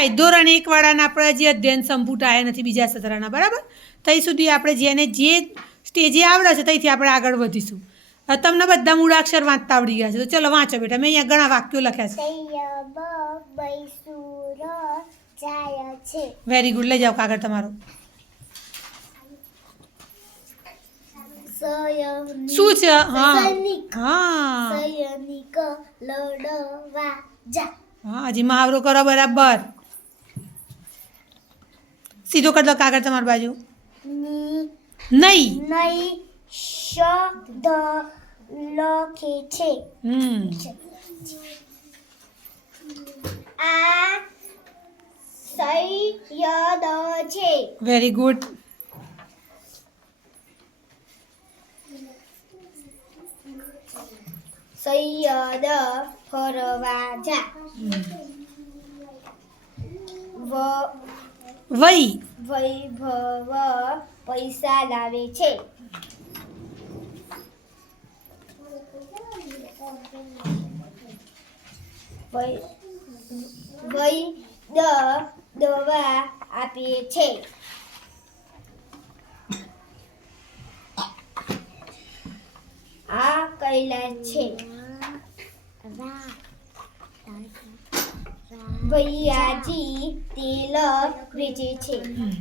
કહેવાય ધોરણ 1 વાળાના આપણા જે અધ્યયન સંપુટ આવ્યા નથી બીજા સત્રના, બરાબર? ત્યાં સુધી આપણે જેને જે સ્ટેજે આવડે છે ત્યાંથી આપણે આગળ વધીશું. તમને બધા મૂળાક્ષર વાંચતા આવડી ગયા છે, તો ચલો વાંચો બેટા. મેં અહીંયા ઘણા વાક્યો લખ્યા છે. Very good. લઈ જાઓ કાગળ તમારો. શું છે? હા હજી મહાવરો કરો બરાબર. સીધો કરી દો કાગળ તમારી બાજુ. નહીં શબ્દ લખે છે. આ સૈયદ છે. Very good. સૈયદ ફરવા જા. વૈભવ પૈસા લાવે છે. વૈદ દવા આપે છે. આ કૈલાસ છે. ભૈયાજી તેલ વેચે છે.